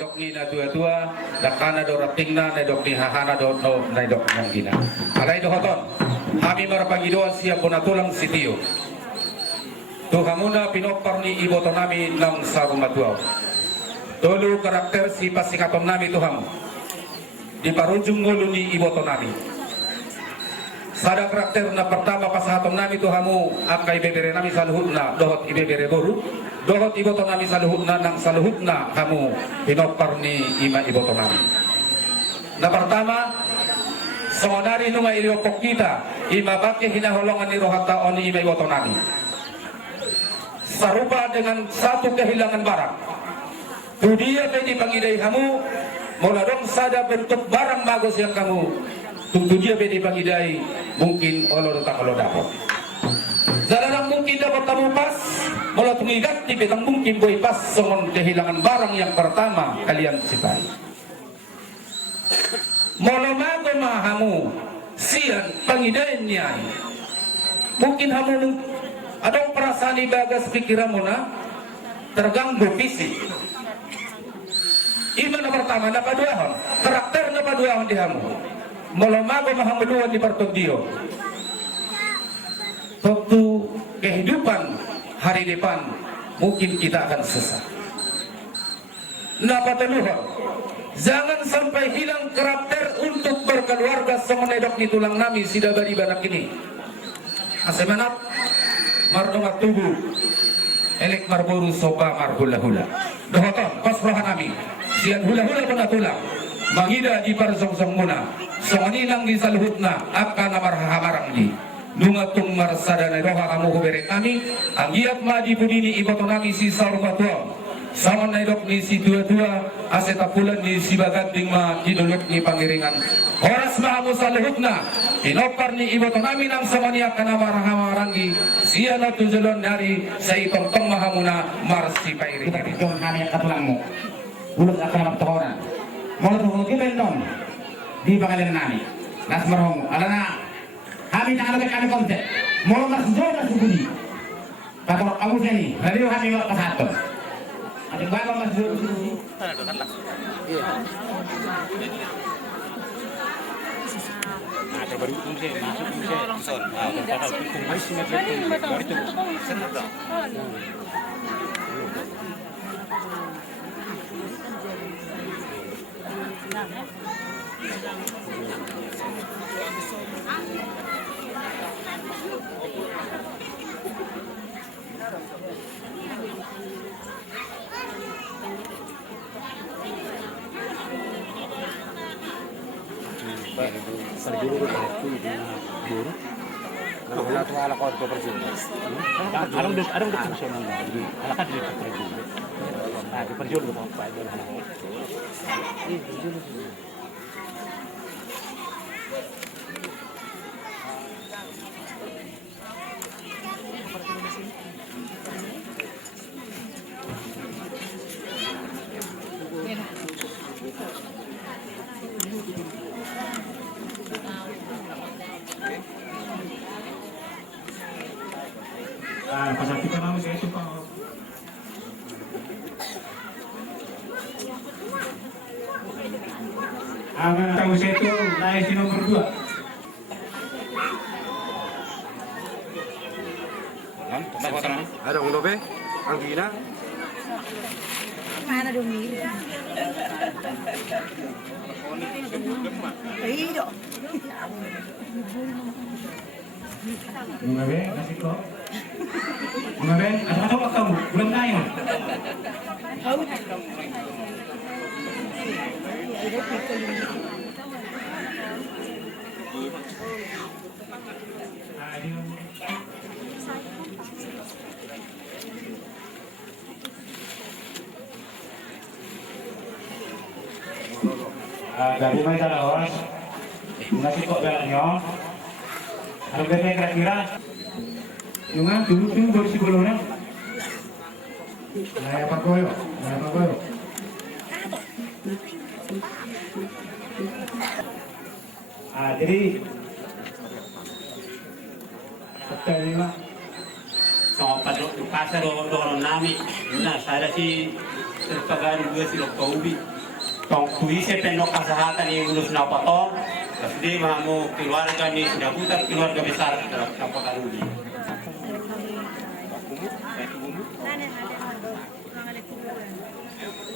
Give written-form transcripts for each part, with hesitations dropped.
dok ni na tua-tua dakana do ratingna na dok ni hahana do no na dok nangina alai do hoton kami marapangidoan siap punatulang sitio tuhamuna pinopar ni iboto nami nang sarumatuaw tolu karakter si pasikaton nami tuham di parujung ngulu ni iboto nami sada karakter na pertama pasahaton nami tuhamu akai bebere nami saluhutna dohot ibebere boru dohot iboto nami saluhutna nang saluhutna kamu pinopar ni ima iboto nami na pertama songonari nunga iliopok kita ima baki hinaholongan ni rohata oni ima iboto nami sarupa dengan satu kehilangan barang tu dia pedi pangidai kamu mula dong sada bentuk barang bagus yang kamu tentu dia pedi pangidai mungkin olor tak olor dapat zalarang mungkin dapat kamu pas mula tungigat di petang mungkin boy pas songon kehilangan barang yang pertama kalian sipai mula mago mahamu sian pangidai niai mungkin kamu ada perasaan di bagas pikiranmu na terganggu fisik iman pertama na paduahon karakter na paduahon di hamu molomago mahamuduan di partodio waktu kehidupan hari depan mungkin kita akan sesat napa teluhon jangan sampai hilang karakter untuk berkeluarga semenedok di tulang nami sida bari banak ini asemanap mardongat tubuh elek marboru soba marhula-hula dohoton pasrohan nami sian hula-hula pun tulang mangida di parsong-song muna songanilang di saluhutna akan amarhamarang di nungatung marsadana roha kamu huberek kami anggiat madi budini iboto nami si sarumatuang sama naidok ni si dua-dua aseta pulan ni si baganding ma dinuluk ni pangiringan horas mahamu saluhutna pinopar ni iboto nami nang samani akan amarhamaranggi siana tujulan dari saitong tong mahamuna marsi pairing kita pikir kami katulangmu ulut akan maptohoran mulut hukum bendong di bangalian nami nas marhomu alana kami tak ada kami konsep mau mas jodoh subudi patolok kamu sini radio kami wak satu ada berapa mas jodoh subudi ada baru fungsi masuk fungsi son total fungsi simetri baru itu senang dong Perjuru guru kalau wala tu ala ko perjuru arang dut fungsional ala kan di perjuru nah di perjuru ko pa do na perjuru pasal kita nama saya itu Pak. Tahu saya itu naik di nomor 2. Ada ulo be? Anggina? Mana dong ini? Iya. Bunga be, kasih kok. Bunga be, ada apa kamu? Belum tahu. Tahu. Dari mana cara horas? Ngasih kok belaknya? Harganya kira-kira? Yung dulu baru si bolona. Naya apa koyo? Jadi so pasar dorong nami na saya si terpagari dua silok paubi tong tuise penok kesehatan yang lulus napatong terus mahamu keluarga ni sudah putar keluarga besar tanpa karudi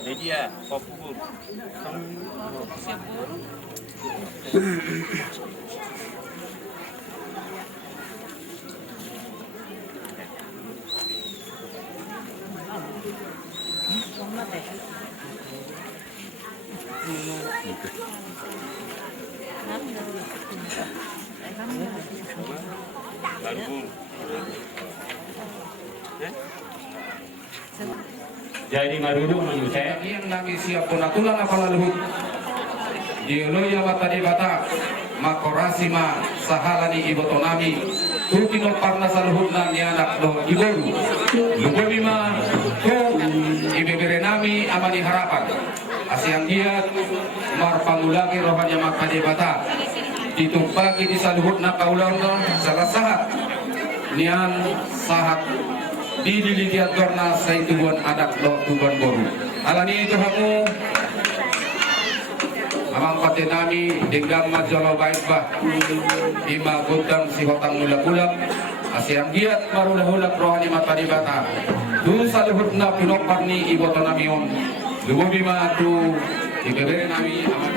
media popul jadi maruru menurut saya yang nami siap punatulang apala luhut dioloya bata di bata makorasima sahalani iboto nami tukino parna saluhut nami anak do iboru lubomima tu ibebere nami amani harapan asiang giat marpangulagi rohanya maka di bata ditumpaki di saluhut na kaulang salah sahat nian sahat di dilitiat karena saya tubuhan anak do tubuhan boru alani itu kamu amang pati nami denggam majolo baik bah ima gudang si hotang mulak-ulak asyang giat marulah-ulak rohani mata di bata du saluhut na pinokar ni iboto nami on lubo bima tu ibebere nami aman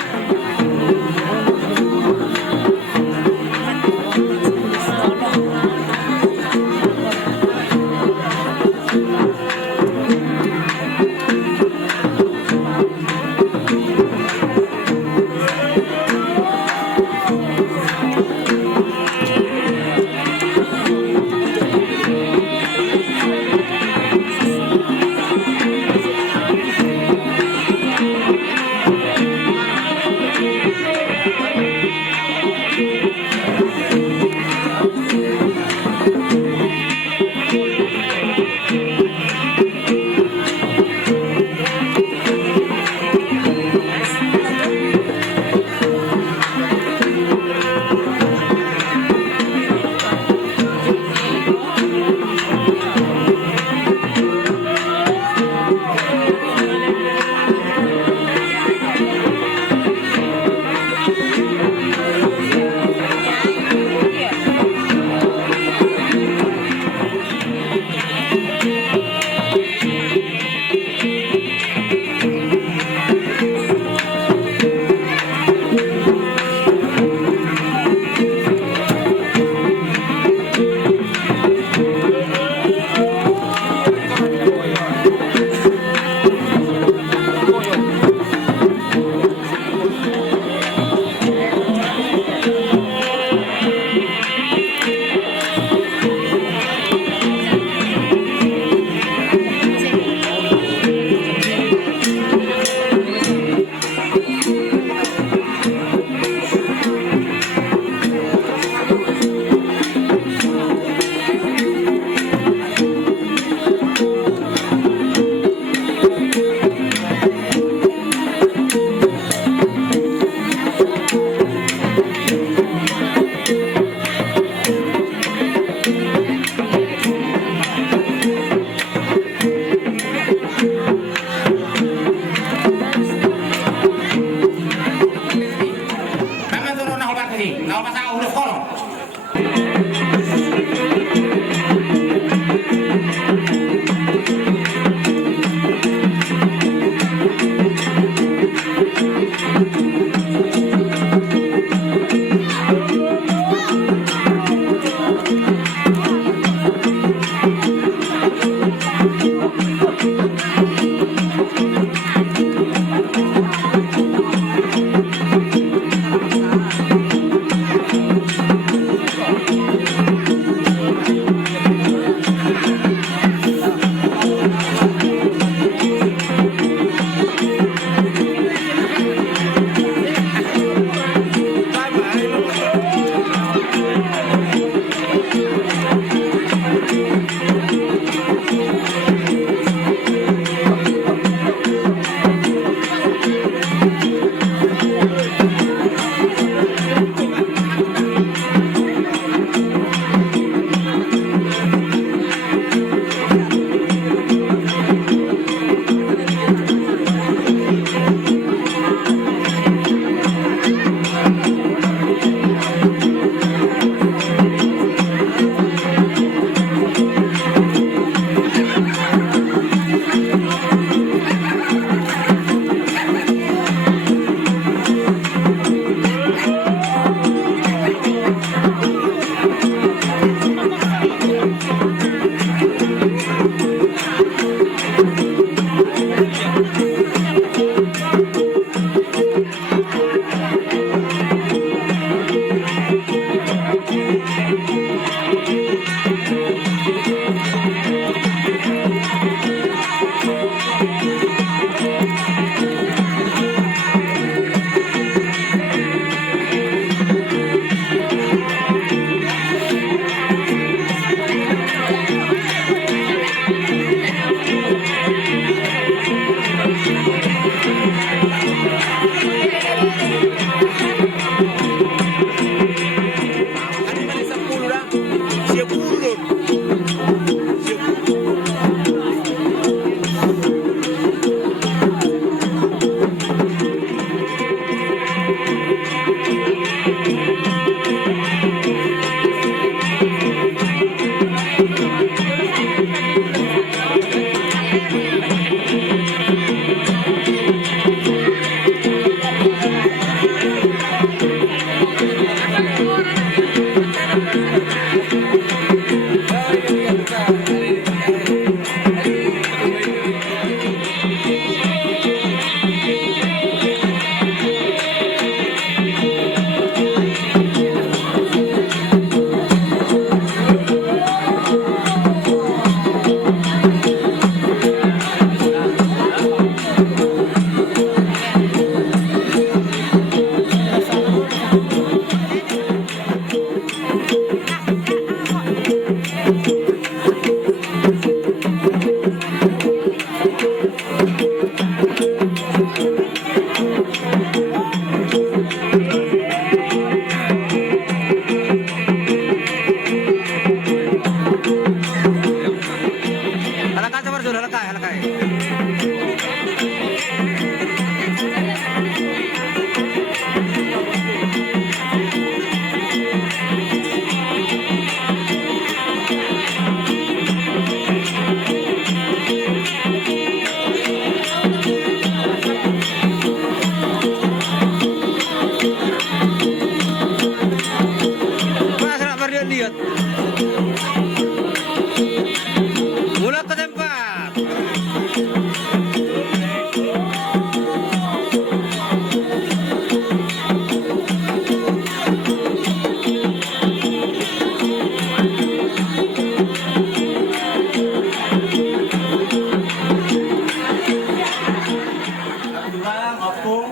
opung.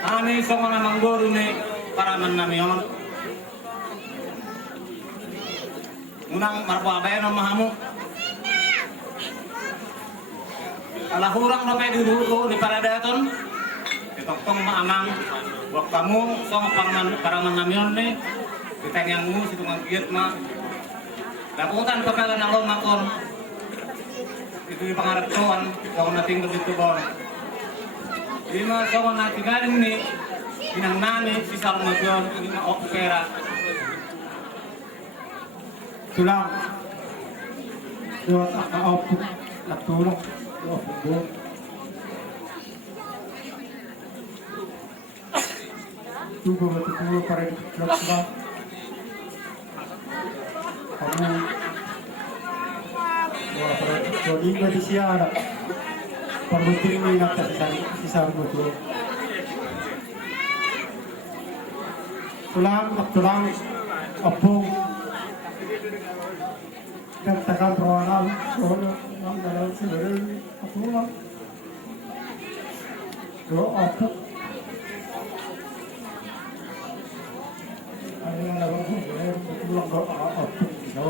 Ani sama namang guru ni para namion. Unang marpabayan ang mahamu. Alahurang na pwede dulu di paradaton. Itong maamang. Wak kamu sama paraman namion ni. Kita yang mu situ ngagiyat ma. Daputan pagkalan ng lomakon. Itu yung pangarap tuan. Kung nating dito ba. Lima sama natin galing ni. Inang nani si Salmagyon. Ini ma opera. Tulang. Dua apa nak tulang. Dua football. Tugo betul para klub sebab. Kamu. Wah para jogging di siara. Perbutin mengingat sisa betul. Tulang opung. Dan tekan perwanan soalnya yang dalam sebenarnya apa lah doa apa ada yang dalam sebenarnya pulang doa apa so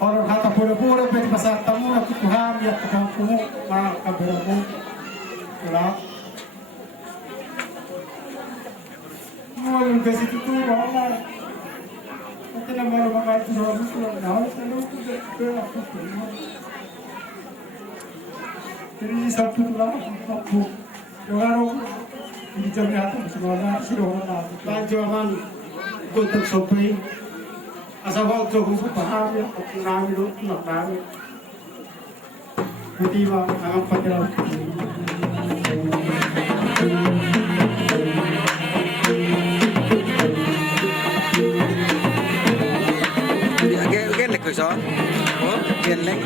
orang kata pura-pura pergi pasar tamu nak Tuhan ya kamu mak kaberamu pulang mau kasih itu orang Ito na mga tuloy na sa loob ko ako po. Pero sa pula ako. Yung araw hindi jam natin siguro siro na. Panjaman kontak sopay. Asawa ko ko pahari ako nami ro na nami. Hindi ba ang patira. Ghen lịch rồi sao? Ghen lịch.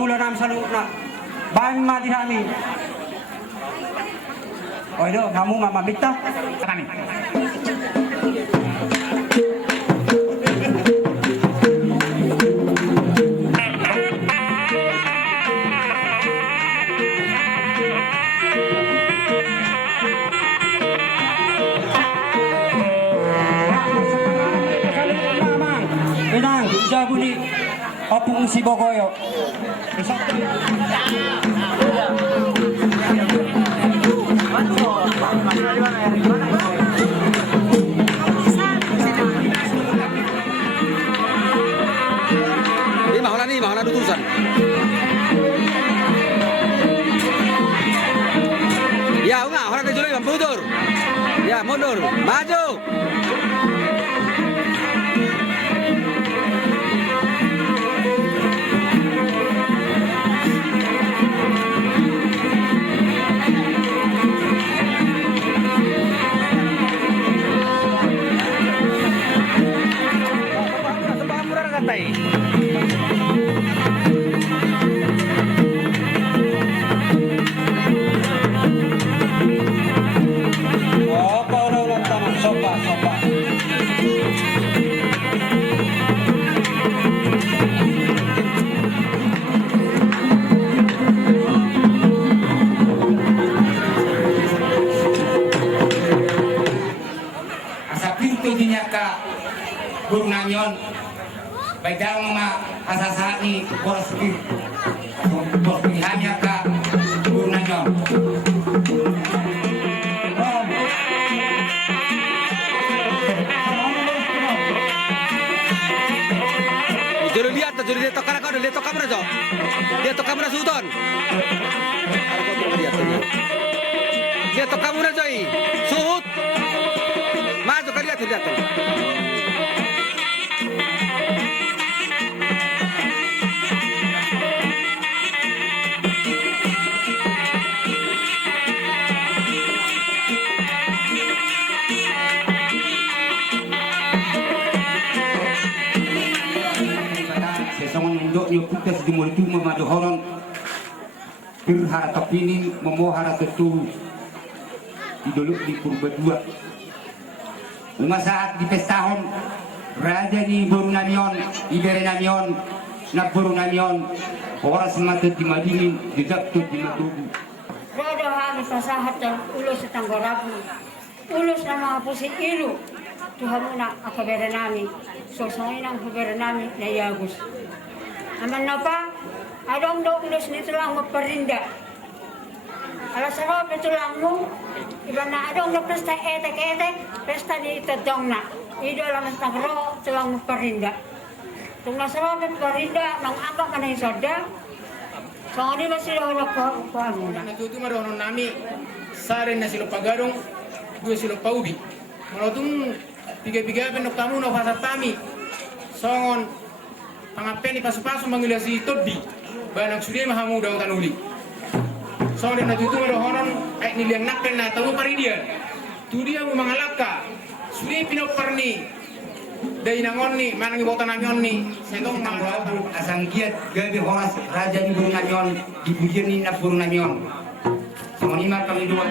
Hula namin sa loob na. Bahan mati namin. O ito, kamu mamamita. Kami. bunyi opung si Bogoyo. Ini mahulah utusan. Ya, enggak, orang kecuali mundur. Ya, mundur, maju. Asa pintu dinyaka burung namion baik dalam mama asa saat ni boros pilihannya ka burung namion. Juri lihat kamera kau, lihat kamera jo. Lihat kamera Sultan. Lihat kamera Joy. Suhut. Maju kan lihat. Yo putas di mulut memadu horon berharap kepini memohara tetu idoluk di purba dua uma saat di pestahon raja ni burung namion ibere namion nak burung namion orang semata di madingin jejak tu di matubu Rodo habis pasahat dan ulus tanggarabu. Ulus nama pusit ilu. Tuhan muna ako berenami. So sa inang berenami na yagus. Aman na pa, adong do ulus nito lang magparinda. Alas sarap ito lang mo, iba na adong do pesta etek, pesta ni ito dong na. Ido alam sa tagro, ito lang magparinda. Kung nasarap ito parinda, nang amba ka na yung soda, so hindi ba sila ulo ko muna? Natutuma doon nami, saren na sila pagarong, dua sila paubi. Malotong piga-piga no kamu no pasatami, songon pangapen ni pasu-pasu manggil si Toddi banang sudah mahamu daw tanuli so dia natutuma do honon ay niliang nakpen na tawo paridian tu dia mo mangalaka sudah pinoparni dai nangon ni manang ibota nangon ni sendong Tanggapan asang giat gabi horas raja ni burung namion dipujian ni na burung namion sama lima kali dua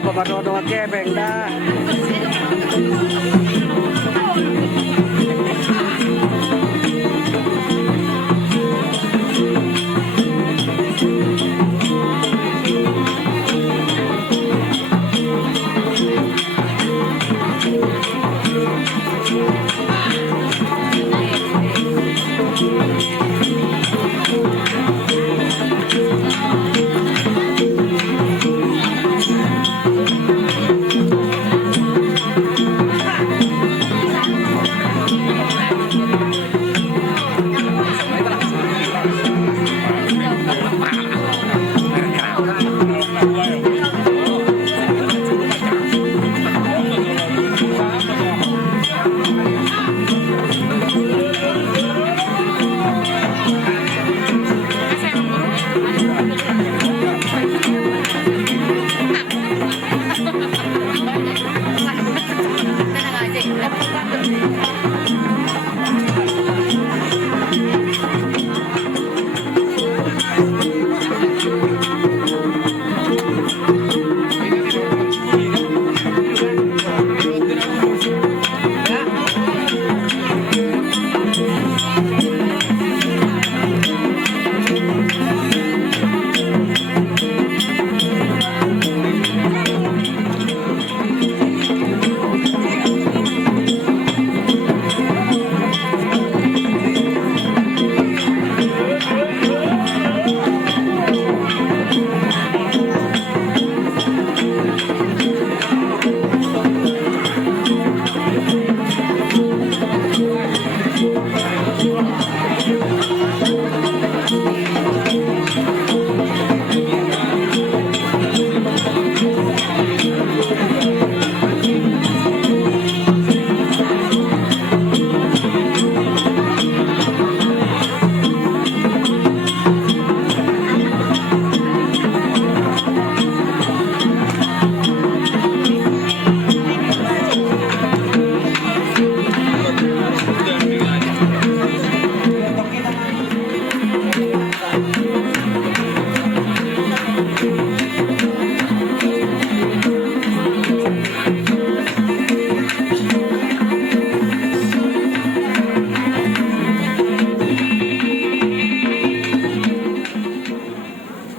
Papadodo kebeng dah.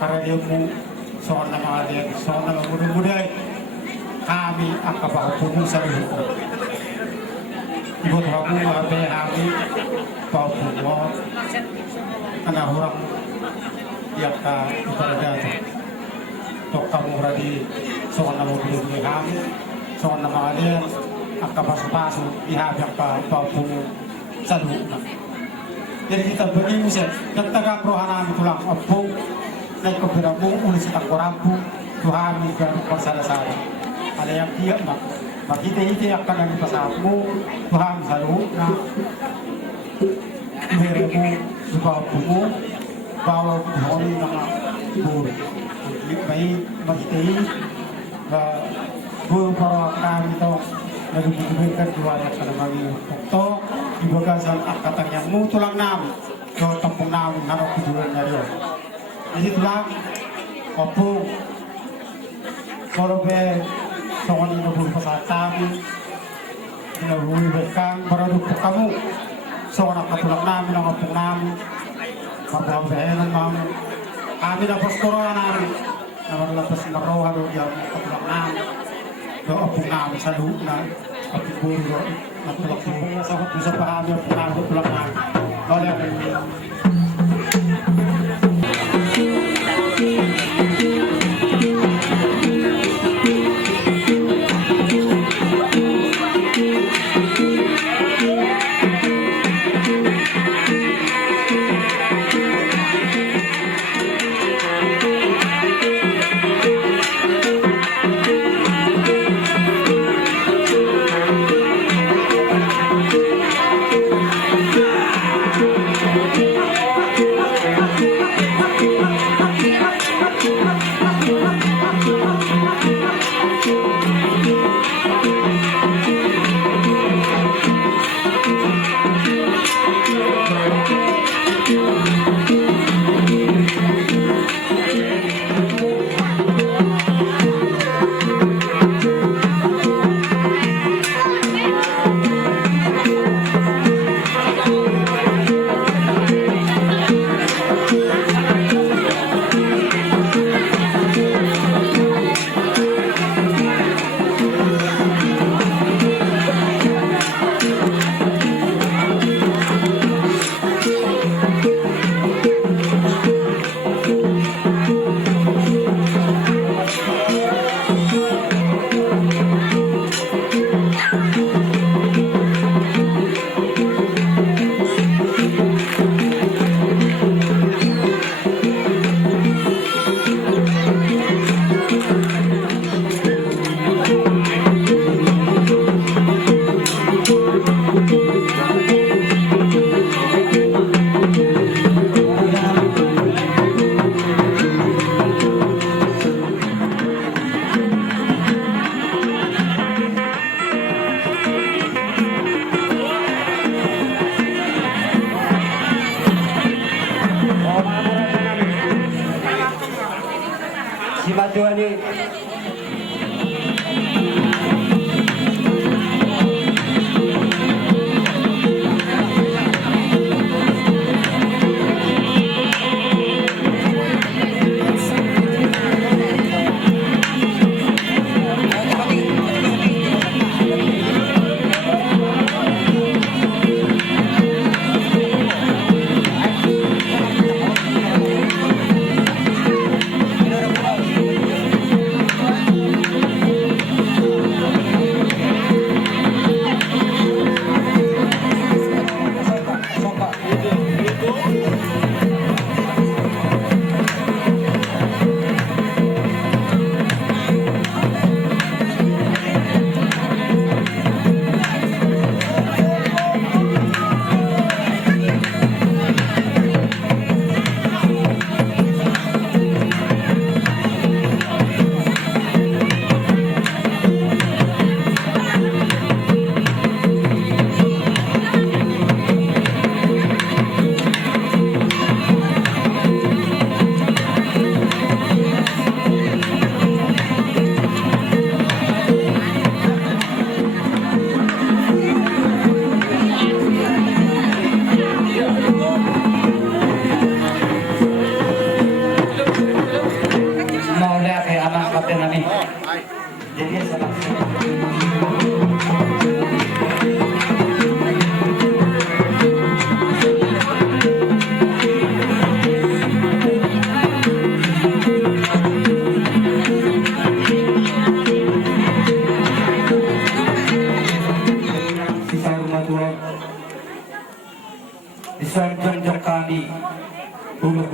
karena dia mu soal nama dia soal nama muda-muda kami akan bawa punggung sering buat kamu apa kami bawa punggung karena orang yang tak ibadah tok kamu berada soal nama muda-muda kami soal nama dia akan pasu-pasu ihab yang bawa punggung sering. Jadi kita bagi musim yang tegak rohana tulang opung naik ke beramu ulis tak korampu Tuhan dan persada-sada ada yang dia mak bagi kita akan yang pasapmu Tuhan selalu nak beremu bawa bumu bawa honi nama buru baik bagi kita para kami itu nagubugubkan diwara ka na mga ukto ibagasan akatan yang mo tulang namin do tampong namin harap kudulan na rin jadi tulang opo korobe songon inabul pasatami inabuli berkang baraduk kamu songon akatulang namin ang opong namin mababayanan namin kami na paskoroan namin na maralapas na roha do yung akatulang namin do opong namin sa luhut na api buru na tulak sa sahot sa pahami ang pangako tulak namin kaya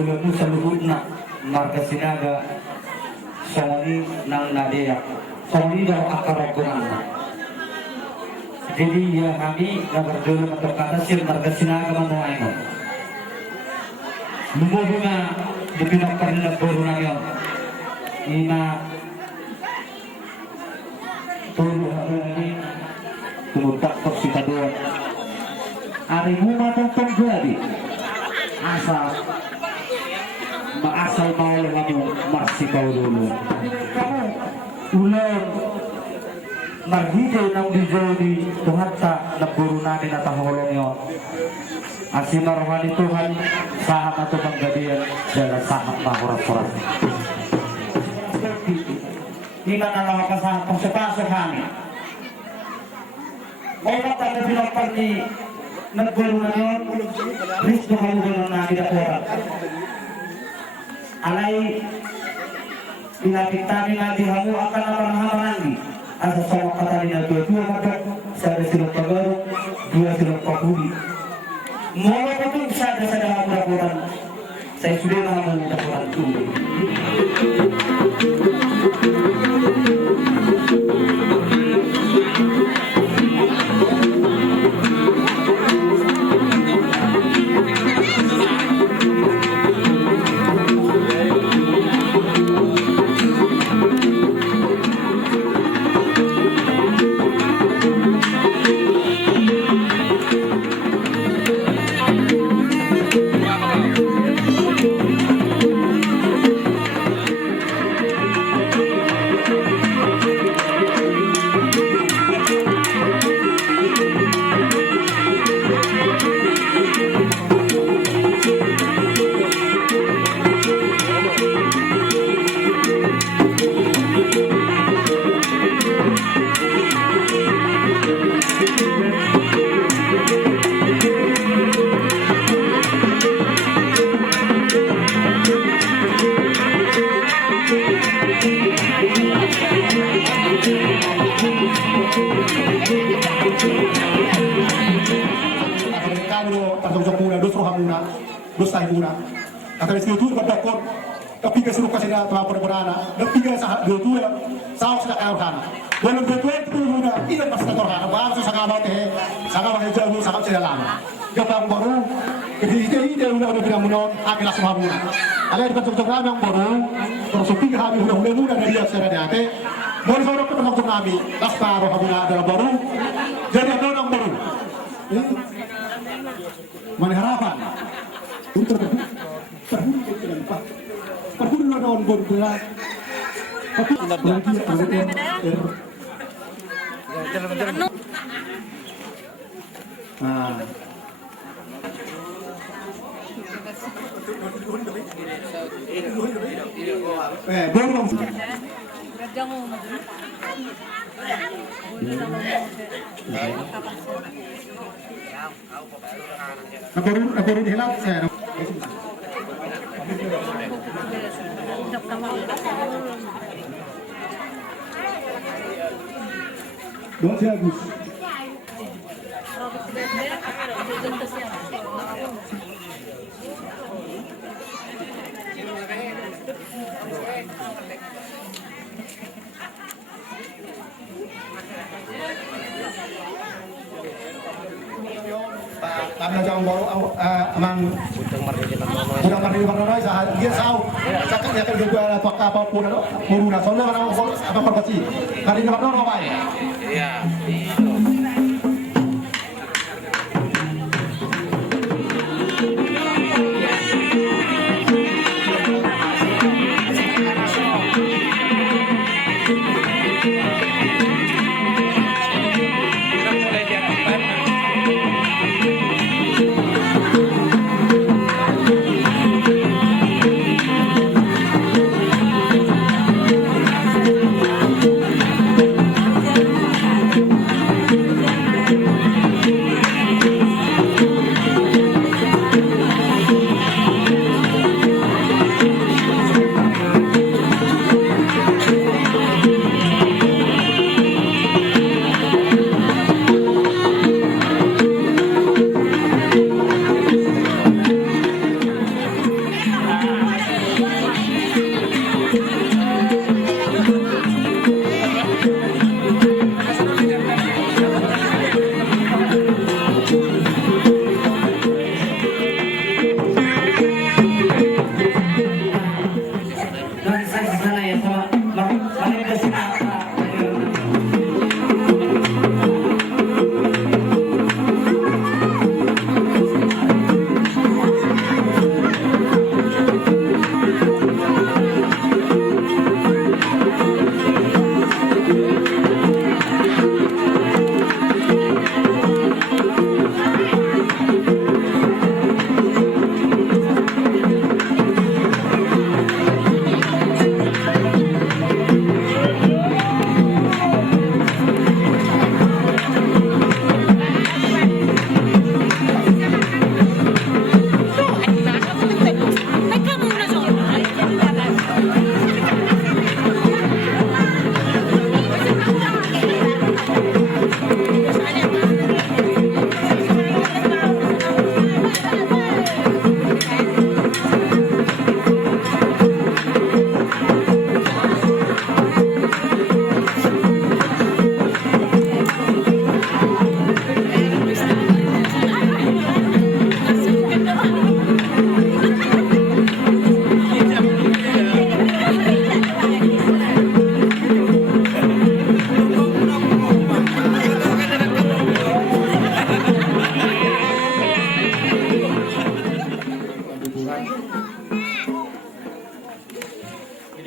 Gulamu sa luhod na marga sinaga songoni ng nadeya songoni daw akaragunan na jadi ya kami nagardulong at kata siya marga sinaga manuay mo lumubo nga dipinakar nila buro na yun ina tulo hari tumutak tok si kaduan ari bunga tong jadi asal maasal mau kamu marsipaw dulu kamu ulang marhide ng dijodi Tuhan ta naburo natin at ahulong yun asimarwani Tuhan saham atau panggadian dalam saham mahurat-hurat di mana nawa kasaham pang-sepasok kami mau kata pinapal ni nagburo na yun Kristo kalugan na tidak orang alay pinapitani na dihamu akan naman asa sama katali na dua maka sa silong pagaro dua silong paguli mga patong sa dalam laporan saya sudah naman laporan tuloy Akan itu berdakor tapi keseluruh kasih telah berberana dan tiga sahat dua sahok sudah kau kan dalam dua itu sudah tidak pasti kau kan baru sangat jauh sangat tidak lama jepang baru jadi ide udah tidak menon akilah semua muna ada di bentuk yang baru terus tiga hari udah muda dari dia secara date baru baru ke bentuk kami lasparo hamuna adalah baru jadi ada orang baru mana harapan untuk perhubungan dengan bola Nabaru dihilang saya. Doa Agus. Karena jangan baru amang udah mari mana sahaja dia tahu cakap dia kerja juga atau apapun ada muruna soalnya orang apa perbaci hari ini mana apa ya iya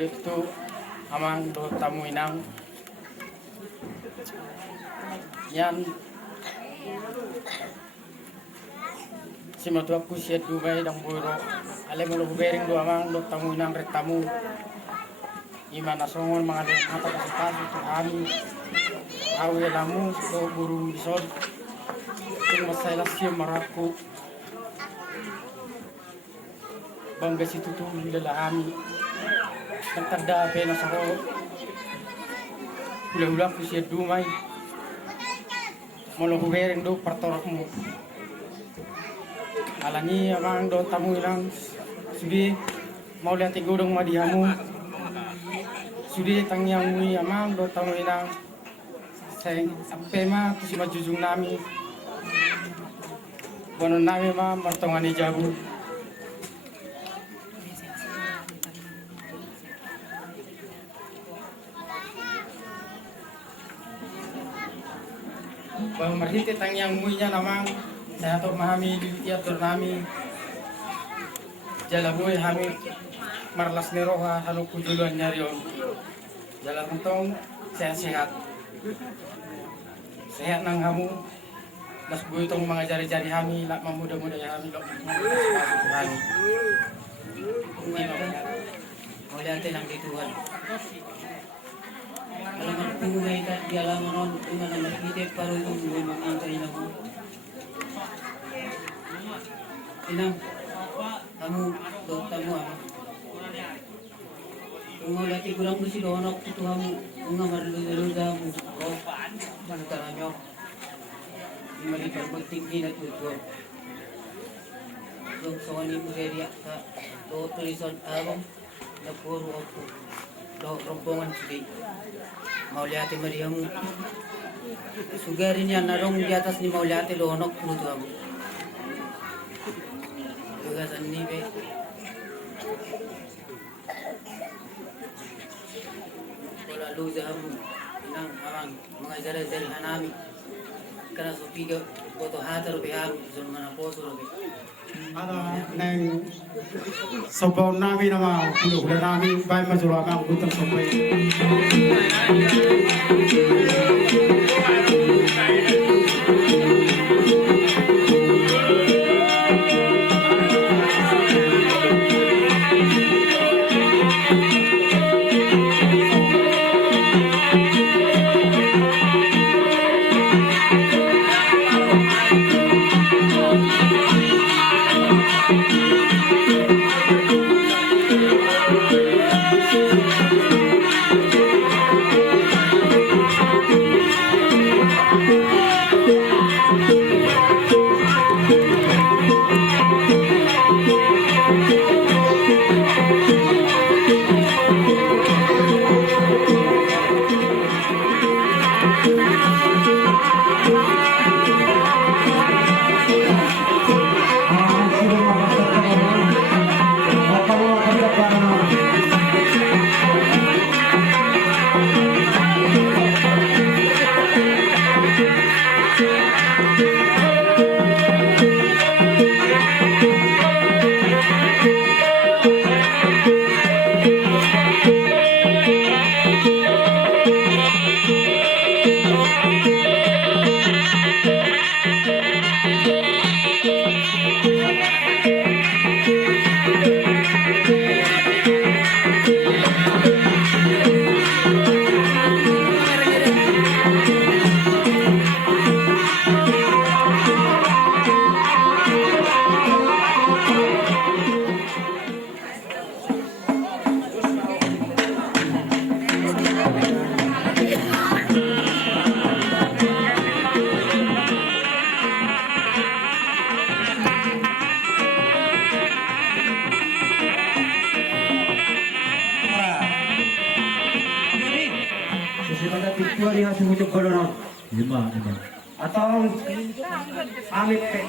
itu amang do tamu inang yan si matuak ku siat Dubai dang buro ale mo bering do amang do tamu inang rek tamu imana songon mga do mata kasipasok to ami awe lamu do burung bisod kung masailas siya maraku bangga situ tu lalami nagtagda pena sa ko ulang-ulang ku siya Dumay molo huwering do partorak mo alani amang do tamu ilang sudi mau lihat gudong madihamu sudi tangyang mui amang do tamu ilang sayang pema tu si majujung nami bonon nami ma martongani jabu bang marhiti tangyang mui nya namang saya to mahami diutiat nami jalaboy hami marlas neroha hanu kujuluan nyarion jalan untong sehat-sehat sehat nang hamu mas buy tong mga jari-jari hami lak mamuda-muda ya hami lok kami Mauliate lang dituhan. Alam mo tunay ka di alam mo kung ano makita paro yung mga kayo mo. Inang kamu do tamu ama. Kung lati kurang mo si donok ito kamu nga marlulu mo ko mantara nyo. Mali pagtingin na tuto. Yung sawani mo area ka do tulisan abang na puro ako do rombongan sidi. Mauliate Mariamu sugarin yan narong di atas ni Mauliate lonok puto ako. Tugasan ni be. Wala luza hamu inang amang mga jara-jara hanami. Kana supiga boto hatar behang zon mana poso robe. Ada neng sobaw namin nama kulo namin bay majuro ang gutang sobay. Victoria sumujuk kolonel. Lima. Atau Amit Pek.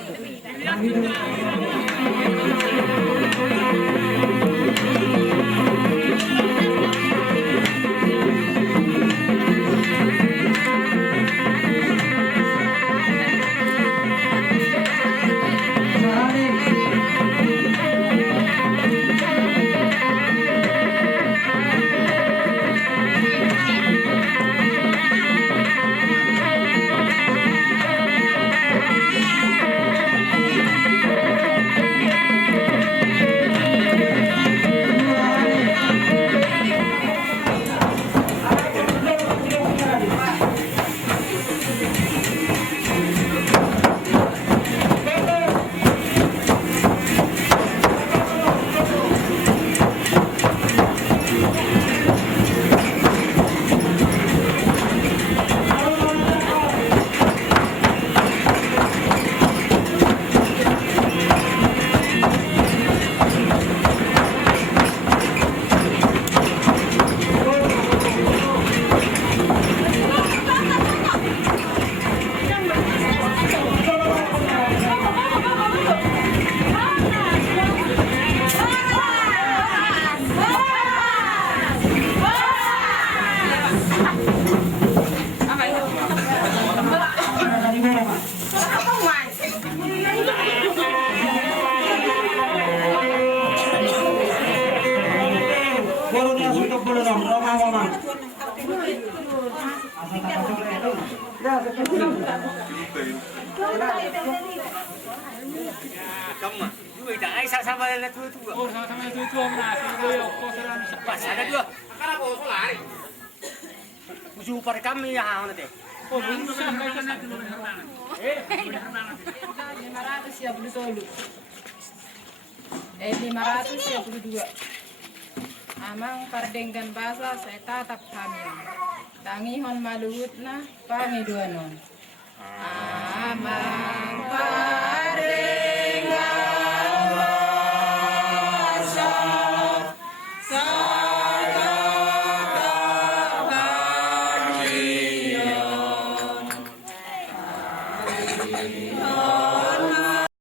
50 nom, Roma Mama. Asal tak coba itu. Kamu, juga tak ai sama dengan tua. Oh, sama-sama itu nah, kau salam. Pas ada dua. Karena bawa solari. Musuh pada kami ya nanti. Oh, bisa sampaikan nanti. 500 ya beli tolu. 500 ya beli 2. Amang pardenggan basa saya tatap kami. Tangihon maluhut na pangi dua non. Amang